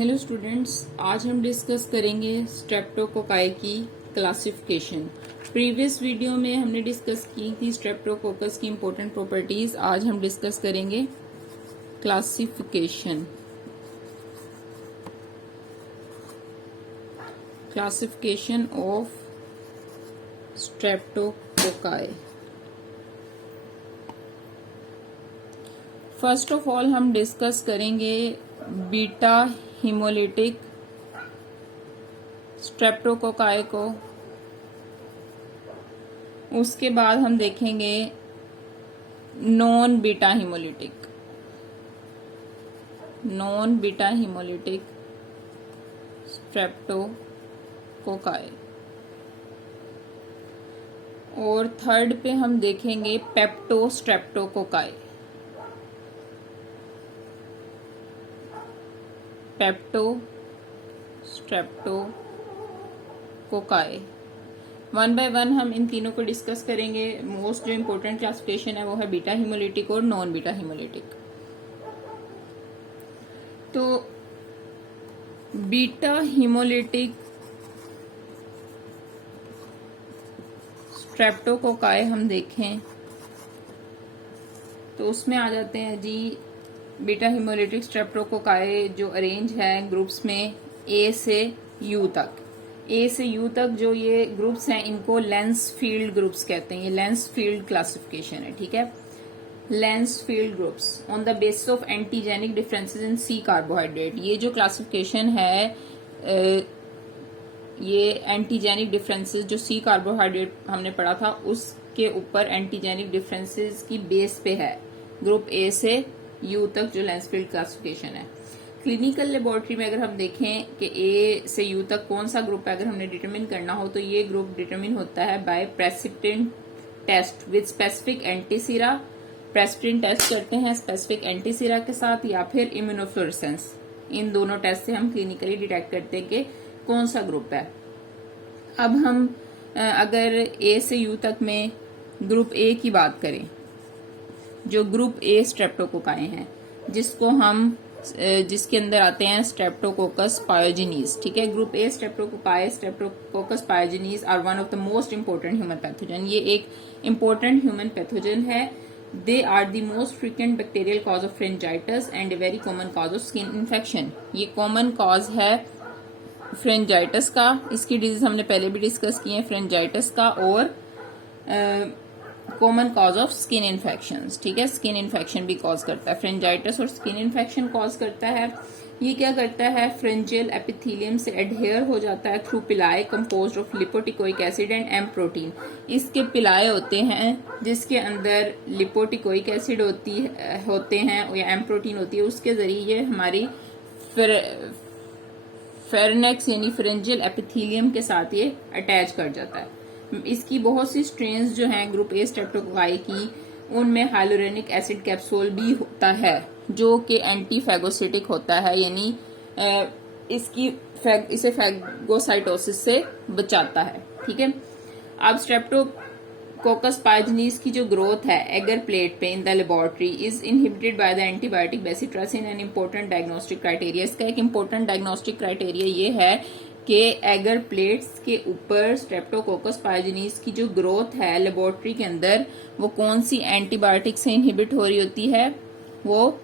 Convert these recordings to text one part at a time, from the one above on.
Hello students, आज हम discuss करेंगे स्ट्रेप्टोकोकाई की क्लासिफिकेशन। प्रीवियस वीडियो में हमने डिस्कस की थी स्ट्रेप्टोकोकस की इम्पोर्टेंट प्रॉपर्टीज। आज हम डिस्कस करेंगे classification of streptococci. First of all हम डिस्कस करेंगे बीटा हिमोलिटिक स्ट्रेप्टोकोकाई को। उसके बाद हम देखेंगे नॉन बीटा हिमोलिटिक स्ट्रेप्टोकोकाई। और थर्ड पे हम देखेंगे पेप्टो स्ट्रेप्टोकोकाई। वन बाय वन हम इन तीनों को डिस्कस करेंगे। मोस्ट जो इम्पोर्टेंट क्लासिफिकेशन है वो है बीटा हिमोलिटिक और नॉन बीटा हिमोलिटिक। तो बीटा हिमोलिटिक स्ट्रेप्टोकोकाई हम देखें तो उसमें आ जाते हैं जी बीटा हिमोलिटिक स्ट्रेप्टोकोकाई जो अरेंज है ग्रुप्स में ए से यू तक। ए से यू तक जो ये ग्रुप्स हैं इनको लेंस फील्ड ग्रुप्स कहते हैं। ये लेंस फील्ड क्लासिफिकेशन है, ठीक है। Lancefield groups on the basis of antigenic differences in C carbohydrate. ये जो क्लासिफिकेशन है ये एंटीजेनिक डिफरेंसेस जो सी कार्बोहाइड्रेट हमने पढ़ा था उसके ऊपर एंटीजेनिक डिफरेंसेस की बेस पे है। ग्रुप ए से यू तक जो लेंस फील्ड क्लासिफिकेशन है। क्लिनिकल लेबोरेटरी में अगर हम देखें कि ए से यू तक कौन सा ग्रुप है, अगर हमने डिटरमिन करना हो तो ये ग्रुप डिटरमिन होता है by precipitant test with specific antisera. Precipitant test करते हैं स्पेसिफिक एंटीसीरा के साथ या फिर इम्यूनोफ्लोरेसेंस। इन दोनों टेस्ट से हम क्लिनिकली डिटेक्ट करते हैं कि कौन सा ग्रुप है। अब हम अगर ए से यू तक में ग्रुप ए की बात करें, जो ग्रुप ए स्ट्रेप्टोकोकाई हैं जिसके अंदर आते हैं स्ट्रेप्टोकोकस पायोजेनीज, ठीक है। Group A streptococcus pyogenes are one of the most important human pathogen. ये एक इंपोर्टेंट ह्यूमन पैथोजन है। They are the most frequent bacterial cause of pharyngitis and very common cause of skin infection. ये common cause है pharyngitis का, इसकी disease हमने पहले भी डिस्कस की है, फ्रेंजाइटिस का, और common cause of skin infections, ठीक है। स्किन इन्फेक्शन भी कॉज करता है, फ्रेंजाइटिस और स्किन इन्फेक्शन कॉज करता है। ये क्या करता है, फ्रेंजियल एपिथेलियम से एडहेयर हो जाता है through pili composed of lipoteichoic acid and M protein. इसके पिलाए होते हैं जिसके अंदर लिपोटिकोइक एसिड होते हैं या एम प्रोटीन होती है। उसके जरिए ये हमारी फेरनेक्स यानी फ्रेंजियल एपिथेलियम के साथ ये अटैच कर जाता है। इसकी बहुत सी स्ट्रेन्स जो हैं ग्रुप ए स्ट्रेप्टोकोकाई की, उनमें हाइलोरेनिक एसिड कैप्सूल भी होता है जो कि एंटी फैगोसिटिक होता है, यानी इसे फैगोसाइटोसिस से बचाता है, ठीक है। अब स्ट्रेप्टोकोकस पायोजेनीज की जो ग्रोथ है एगर प्लेट पे in the laboratory is inhibited by the antibiotic bacitracin. An important diagnostic criteria, इसका एक इम्पोर्टेंट डायग्नोस्टिक क्राइटेरिया ये है कि एगर प्लेट्स के ऊपर स्ट्रेप्टोकोकस पायोजेनीज की जो ग्रोथ है लेबोरेटरी के अंदर वो कौन सी एंटीबायोटिक से इनहिबिट हो रही होती है, वो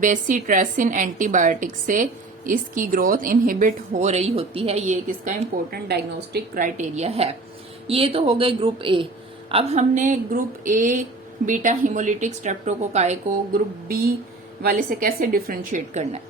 बेसिट्रासिन एंटीबायोटिक से इसकी ग्रोथ इनहिबिट हो रही होती है। ये एक इसका इम्पोर्टेंट डायग्नोस्टिक क्राइटेरिया है। ये तो हो गए ग्रुप ए। अब हमने group A beta haemolytic streptococci को ग्रुप बी वाले से कैसे डिफ्रेंशिएट करना है,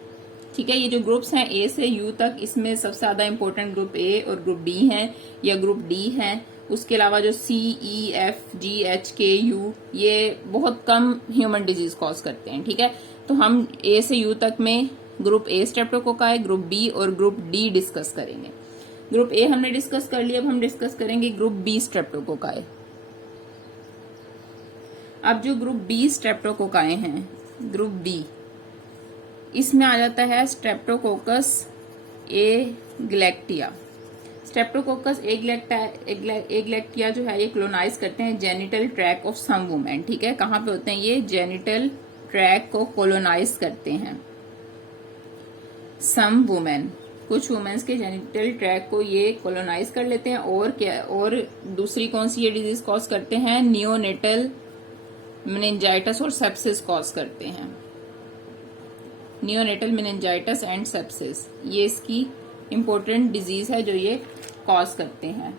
ठीक है। ये जो ग्रुप्स हैं ए से यू तक, इसमें सबसे ज्यादा इंपॉर्टेंट ग्रुप ए और ग्रुप बी हैं या ग्रुप डी हैं। उसके अलावा जो सी, ई, एफ, जी, एच, के, यू ये बहुत कम ह्यूमन डिजीज कॉज करते हैं, ठीक है। तो हम ए से यू तक में group A streptococci, group B और ग्रुप डी डिस्कस करेंगे। ग्रुप ए हमने डिस्कस कर लिया, अब हम डिस्कस करेंगे ग्रुप बी स्ट्रेप्टोकोकाई। अब जो ग्रुप बी स्ट्रेप्टोकोकाई हैं, ग्रुप बी, इसमें आ जाता है स्ट्रेप्टोकोकस एग्लैक्टिया। स्ट्रेप्टोकोकस एग्लैक्टिया जो है ये क्लोनाइज करते हैं genital tract of some women, ठीक है। कहाँ पे होते हैं ये, जेनिटल ट्रैक को कोलोनाइज करते हैं। सम वुमेन, कुछ वुमेन्स के जेनिटल ट्रैक को ये कॉलोनाइज कर लेते हैं। और क्या, और दूसरी कौन सी ये डिजीज कॉज करते हैं? नियोनेटल मेनिंजाइटिस और सेप्सिस कॉज करते हैं। नियोनेटल मेनिंजाइटिस एंड सेप्सिस, ये इसकी इंपॉर्टेंट डिजीज है जो ये कॉज करते हैं।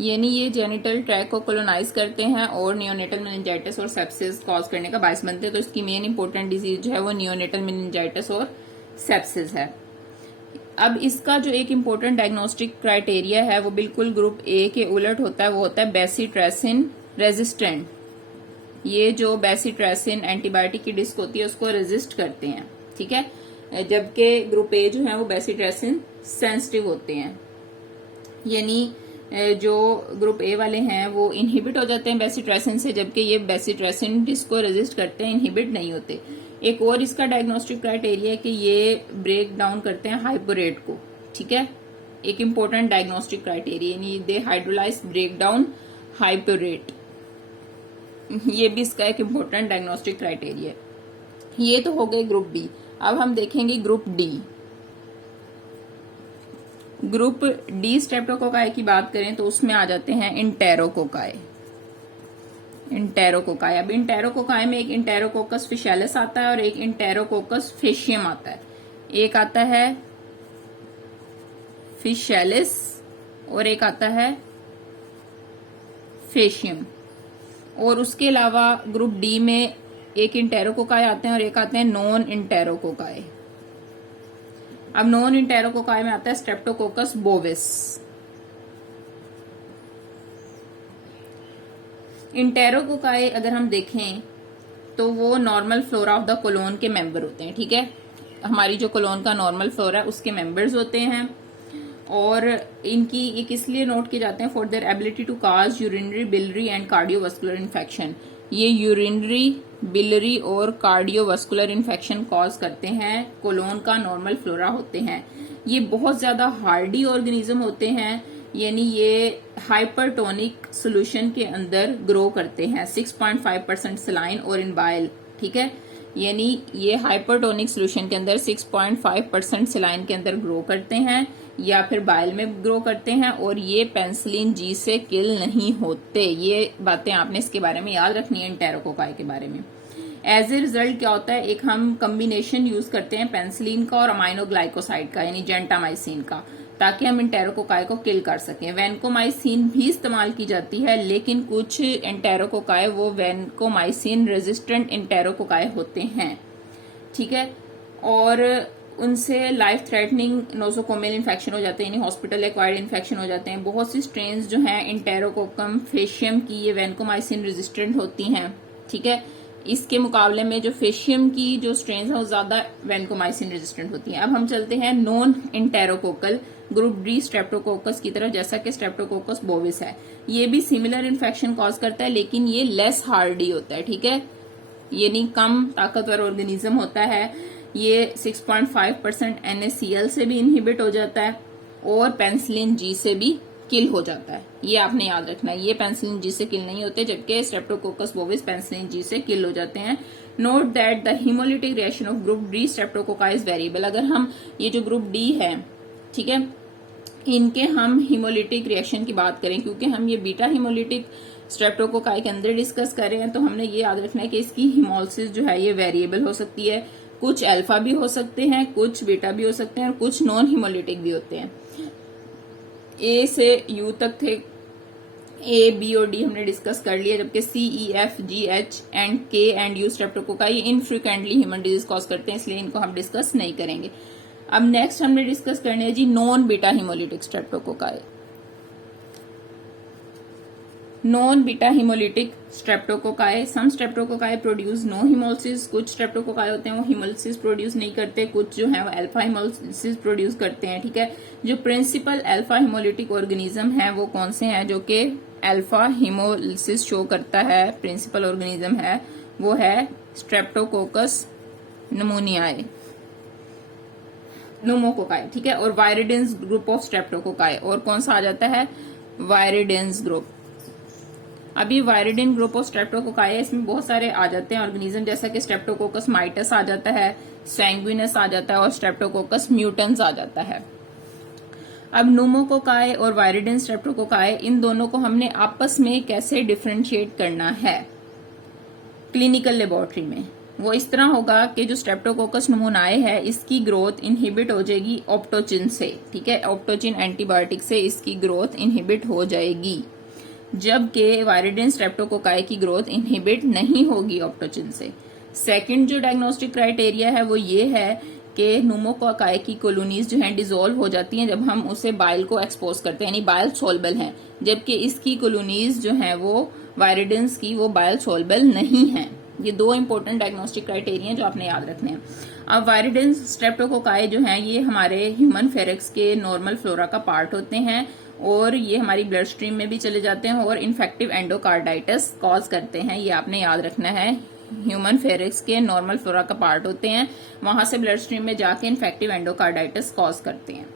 यानी ये जेनिटल ट्रैक को कॉलोनाइज करते हैं और नियोनेटल मेनिंजाइटिस और सेप्सिस कॉज करने का बायस बनते हैं। तो इसकी मेन इंपॉर्टेंट डिजीज जो है वो नियोनेटल मेनिंजाइटिस और सेप्सिस है। अब इसका जो एक इम्पोर्टेंट डायग्नोस्टिक क्राइटेरिया है वो बिल्कुल ग्रुप ए के उलट होता है, वो होता है बेसिट्रेसिन रेजिस्टेंट। ये जो बेसिट्रेसिन एंटीबायोटिक की डिस्क होती है उसको रेजिस्ट करते हैं, ठीक है, जबकि ग्रुप ए जो है वो बेसिट्रेसिन सेंसिटिव होते हैं। यानी जो ग्रुप ए वाले हैं वो इनहिबिट हो जाते हैं बेसिट्रेसिन से, जबकि ये बेसिट्रेसिन डिस्क को रेजिस्ट करते हैं, इनहिबिट नहीं होते। एक और इसका डायग्नोस्टिक क्राइटेरिया है कि ये ब्रेक डाउन करते हैं हाइपोरेट को, ठीक है, एक इंपॉर्टेंट डायग्नोस्टिक क्राइटेरिया, यानी दे हाइड्रोलाइज ब्रेक डाउन हाइपोरेट, ये भी इसका एक इंपॉर्टेंट डायग्नोस्टिक क्राइटेरिया है। ये तो हो गए ग्रुप बी। अब हम देखेंगे group D. Group D streptococci की बात करें तो उसमें आ जाते हैं इंटेरोकोकाई। इंटेरोकोकाई, अब इंटेरोकोकाई में एक इंटेरोकोकस फिशैलिस आता है और एक इंटेरोकोकस फेशियम आता है। एक आता है फिशैलिस और एक आता है फेशियम। और उसके अलावा ग्रुप डी में एक इंटेरोकोकाई आते हैं और एक आते हैं नॉन इंटेरोकोकाई। अब नॉन इंटेरोकोकाई में आता है स्ट्रेप्टोकोकस बोविस। इंटेरोकोकाई अगर हम देखें तो वो normal flora of the colon के मेंबर होते हैं, ठीक है, हमारी जो कोलोन का नॉर्मल फ्लोरा है उसके मेंबर्स होते हैं। और इनकी एक इसलिए नोट किए जाते हैं for their ability to cause urinary, biliary and cardiovascular infection. ये यूरिनरी, बिलरी और कार्डियोवास्कुलर इन्फेक्शन कॉज करते हैं, कोलोन का नॉर्मल फ्लोरा होते हैं। ये बहुत ज्यादा हार्डी ऑर्गेनिज्म होते हैं, यानी ये हाइपरटोनिक सोल्यूशन के अंदर ग्रो करते हैं, 6.5% सलाइन और इन बाइल, ठीक है, यानी ये हाइपरटोनिक सोल्यूशन के अंदर 6.5% सलाइन के अंदर ग्रो करते हैं या फिर बाइल में ग्रो करते हैं। और ये पेंसिलिन जी से किल नहीं होते। ये बातें आपने इसके बारे में याद रखनी है इंटेरोकोकाई के बारे में। एज ए रिजल्ट क्या होता है, एक हम कम्बिनेशन यूज करते हैं पेंसिलिन का और अमाइनोग्लाइकोसाइड का, यानी जेंटामाइसिन का, ताकि हम इंटेरोकोकाई को किल कर सकें। वैनकोमाइसिन भी इस्तेमाल की जाती है, लेकिन कुछ इंटेरोकोकाई वो वैनकोमाइसिन रेजिस्टेंट इंटेरोकोकाई होते हैं, ठीक है, और उनसे लाइफ थ्रेटनिंग नोसोकोमियल इन्फेक्शन हो जाते हैं, यानी हॉस्पिटल एक्वायर्ड इन्फेक्शन हो जाते हैं। बहुत सी स्ट्रेन्स जो हैं इंटेरोकोकम फेशियम की ये वैनकोमाइसिन रेजिस्टेंट होती हैं, ठीक है, इसके मुकाबले में जो फेशियम की जो स्ट्रेन्स हैं वो ज्यादा वैनकोमाइसिन रेजिस्टेंट होती हैं। अब हम चलते हैं नॉन इंटेरोकोकल ग्रुप डी स्ट्रेप्टोकोकस की तरफ, जैसा कि स्ट्रेप्टोकोकस बोविस है। ये भी सिमिलर इन्फेक्शन कॉज करता है, लेकिन ये लेस हार्डी होता है, ठीक है, यानी कम ताकतवर ऑर्गेनिज्म होता है। ये 6.5% NaCl से भी इनहिबिट हो जाता है और पेंसिलिन जी से भी किल हो जाता है। ये आपने याद रखना है, ये पेंसिलिन जी से किल नहीं होते, जबकि स्ट्रेप्टोकोकस बोविस पेंसिलिन जी से किल हो जाते हैं। Note that the haemolytic reaction of group D streptococci is variable. अगर हम ये जो ग्रुप डी है, ठीक है, इनके हम हिमोलिटिक रिएक्शन की बात करें, क्योंकि हम ये बीटा हिमोलिटिक स्ट्रेप्टोकोकाई के अंदर डिस्कस कर रहे हैं, तो हमने ये याद रखना है कि इसकी हिमोलिसिस जो है ये वेरिएबल हो सकती है। कुछ अल्फा भी हो सकते हैं, कुछ बीटा भी हो सकते हैं और कुछ नॉन हिमोलिटिक भी होते हैं। ए से यू तक थे, ए बी और डी हमने डिस्कस कर लिया, जबकि C E F G H and K and U streptococci infrequently human disease cause करते हैं, इसलिए इनको हम डिस्कस नहीं करेंगे। अब नेक्स्ट हमने डिस्कस करने है जी non beta haemolytic streptococci. Non beta haemolytic streptococci, some streptococci produce no haemolysis. कुछ स्ट्रेप्टोकोकाई होते हैं वो हिमोलिसिस प्रोड्यूस नहीं करते, कुछ जो है वो अल्फा हिमोलिसिस प्रोड्यूस करते हैं, ठीक है। जो प्रिंसिपल अल्फा हिमोलिटिक ऑर्गेनिज्म है वो कौन से हैं जो कि अल्फा हिमोलिसिस शो करता है, प्रिंसिपल ऑर्गेनिज्म है वो है स्ट्रेप्टोकोकस नमूनियाई, न्यूमोकोकाई, ठीक है, और वायरिडेंस ग्रुप ऑफ स्ट्रेप्टोकोकाई। और कौन सा आ जाता है, वायरिडेंस ग्रुप। अभी वायरिडिन ग्रुप ऑफ स्ट्रेप्टोकोकाई है, इसमें बहुत सारे आ जाते हैं ऑर्गेनिज्म, जैसा कि स्ट्रेप्टोकोकस माइटस आ जाता है, सैंग्विनस आ जाता है और स्ट्रेप्टोकोकस म्यूटेंस आ जाता है। अब न्यूमोकोकाई और वायरिडिन स्ट्रेप्टोकोकाई, इन दोनों को हमने आपस में कैसे डिफरेंशिएट करना है क्लिनिकल लेबोरेटरी में, वो इस तरह होगा कि जो स्ट्रेप्टोकोकस न्यूमोनाए है इसकी ग्रोथ इनहिबिट हो जाएगी ऑप्टोचिन से, ठीक है, ऑप्टोचिन एंटीबायोटिक से इसकी ग्रोथ इनहिबिट हो जाएगी, जबकि वायरिडिन स्ट्रेप्टोकोकाई की ग्रोथ इनहिबिट नहीं होगी ऑप्टोचिन से। सेकंड जो डायग्नोस्टिक क्राइटेरिया है वो ये है कि न्यूमोकोकाई की कॉलोनीज जो है डिसॉल्व हो जाती हैं जब हम उसे बाइल को एक्सपोज करते हैं, यानी बाइल सोल्बल है, जबकि इसकी कॉलोनीज जो है वो वायरिडिन्स की वो बाइल सोल्बल नहीं है। ये दो इंपॉर्टेंट डायग्नोस्टिक क्राइटेरिया जो आपने याद रखने हैं। अब वायरिडिन स्ट्रेप्टोकोकाई जो है ये हमारे ह्यूमन फेरेक्स के नॉर्मल फ्लोरा का पार्ट होते हैं और ये हमारी ब्लड स्ट्रीम में भी चले जाते हैं और इन्फेक्टिव एंडोकार्डाइटिस कॉज करते हैं, ये आपने याद रखना है। ह्यूमन फेरेक्स के नॉर्मल फ्लोरा का पार्ट होते हैं, वहां से ब्लड स्ट्रीम में जाके इन्फेक्टिव एंडोकार्डाइटिस कॉज करते हैं।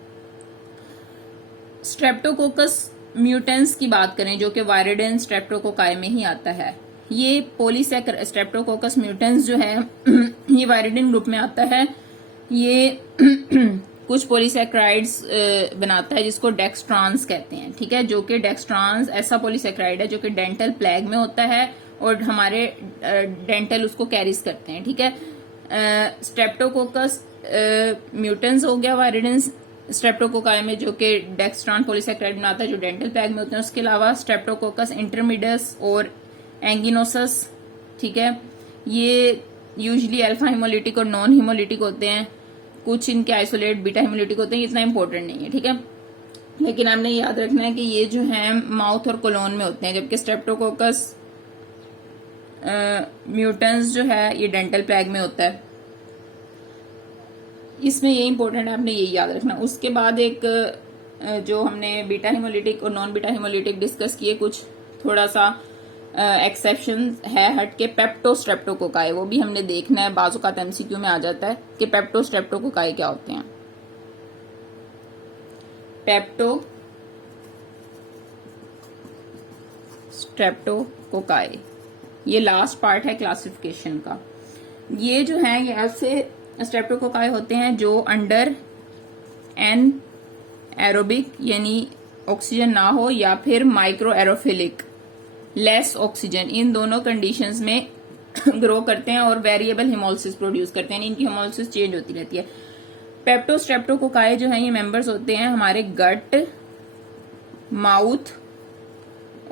स्ट्रेप्टोकोकस म्यूटेंस की बात करें जो कि वायरिडिन स्ट्रेप्टोकोकाई में ही आता है, ये पॉलीसैकर स्ट्रेप्टोकोकस म्यूटेंस जो है ये वायरिडिन ग्रुप में आता है। ये कुछ पॉलीसैक्राइड्स बनाता है जिसको डेक्सट्रॉन्स कहते हैं, ठीक है, जो कि डेक्सट्रॉन्स ऐसा पॉलीसैक्राइड है जो कि डेंटल प्लैग में होता है और हमारे डेंटल उसको कैरीज करते हैं, ठीक है। स्ट्रेप्टोकोकस म्यूटेंस हो गया वायरिडिन स्ट्रेप्टोकोकाई में जो कि डेक्सट्रॉन पॉलीसैक्राइड बनाता है जो डेंटल प्लैग में होते हैं। उसके अलावा स्ट्रेप्टोकोकस इंटरमीडियस और एंगिनोसस, ठीक है, ये यूजुअली अल्फा हिमोलिटिक और नॉन हिमोलिटिक होते हैं, कुछ इनके आइसोलेट बीटा हिमोलिटिक होते हैं, इतना इंपॉर्टेंट नहीं है, ठीक है, लेकिन आपने याद रखना है कि ये जो है माउथ और कोलोन में होते हैं, जबकि स्ट्रेप्टोकोकस म्यूटेंस जो है ये डेंटल प्लैग में होता है। इसमें ये इंपॉर्टेंट है, आपने ये याद रखना। उसके बाद एक जो हमने बीटा हिमोलिटिक और नॉन बीटा हिमोलिटिक डिस्कस किए, कुछ थोड़ा सा एक्सेप्शन है हट के, पेप्टोस्ट्रेप्टोकोकाई, वो भी हमने देखना है, बाजू का एमसीक्यू में आ जाता है कि पेप्टोस्ट्रेप्टोकोकाई क्या होते हैं। पेप्टोस्ट्रेप्टोकोकाई ये लास्ट पार्ट है क्लासिफिकेशन का। ये जो है ये ऐसे स्ट्रेप्टोकोकाई होते हैं जो अंडर एन एरोबिक यानी ऑक्सीजन ना हो या फिर माइक्रो एरोफिलिक लेस ऑक्सीजन, इन दोनों कंडीशंस में ग्रो करते हैं और वेरिएबल हिमोलिसिस प्रोड्यूस करते हैं, इनकी हिमोलिसिस चेंज होती रहती है। पेप्टोस्ट्रेप्टोकोकाई जो है ये मेंबर्स होते हैं हमारे गट, माउथ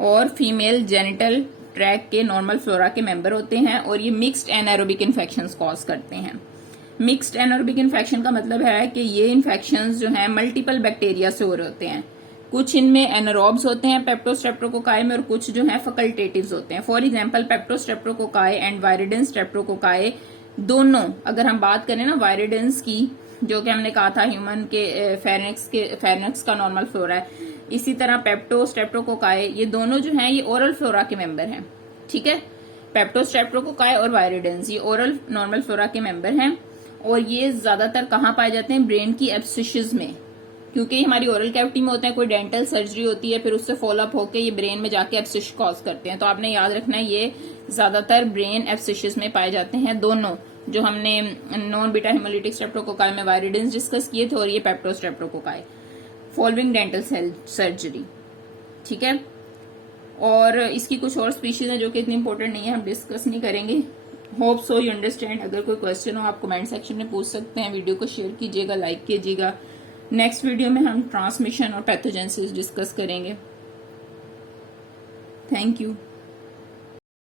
और फीमेल जेनिटल ट्रैक के नॉर्मल फ्लोरा के मेंबर होते हैं और ये मिक्स्ड एनारोबिक इन्फेक्शंस कॉज करते हैं। मिक्स्ड एनारोबिक इन्फेक्शन का मतलब है कि ये इन्फेक्शंस जो हैं मल्टीपल बैक्टीरिया से हो रहे होते हैं, कुछ इनमें एनारोब्स होते हैं पेप्टोस्ट्रेप्टोकोकाई में और कुछ जो है फैकल्टेटिव्स होते हैं। फॉर एग्जांपल पेप्टोस्ट्रेप्टोकोकाई एंड वायरिडिन स्ट्रेप्टोकोकाई दोनों, अगर हम बात करें ना वायरिडिन्स की, जो कि हमने कहा था ह्यूमन के फेरेंक्स का नॉर्मल फ्लोरा है, इसी तरह पेप्टोस्ट्रेप्टोकोकाई ये दोनों जो हैं ये ओरल फ्लोरा के मेंबर हैं, ठीक है। पेप्टोस्ट्रेप्टोकोकाई और वायरिडिन्स ये ओरल नॉर्मल फ्लोरा के मेंबर हैं और ये ज्यादातर कहाँ पाए जाते हैं, ब्रेन की एब्सिशेस में, क्योंकि हमारी ओरल कैविटी में होते हैं, कोई डेंटल सर्जरी होती है फिर उससे फॉलोअप होकर ये ब्रेन में जाके एब्सिश कॉज करते हैं। तो आपने याद रखना है ये ज्यादातर ब्रेन एब्सिशेस में पाए जाते हैं, दोनों जो हमने नॉन बीटा हिमोलिटिक स्ट्रेप्टोकोकाई में वायरिडिन्स डिस्कस किए थे और ये पेप्टोस्ट्रेप्टोकोकाई फॉलोइंग डेंटल सर्जरी, ठीक है। और इसकी कुछ और स्पीशीज है जो कि इतनी इंपॉर्टेंट नहीं है, हम डिस्कस नहीं करेंगे। Hope so you understand. अगर कोई क्वेश्चन हो आप कमेंट सेक्शन में पूछ सकते हैं, वीडियो को शेयर कीजिएगा, लाइक कीजिएगा। नेक्स्ट वीडियो में हम ट्रांसमिशन और पैथोजेनेसिस डिस्कस करेंगे। Thank you.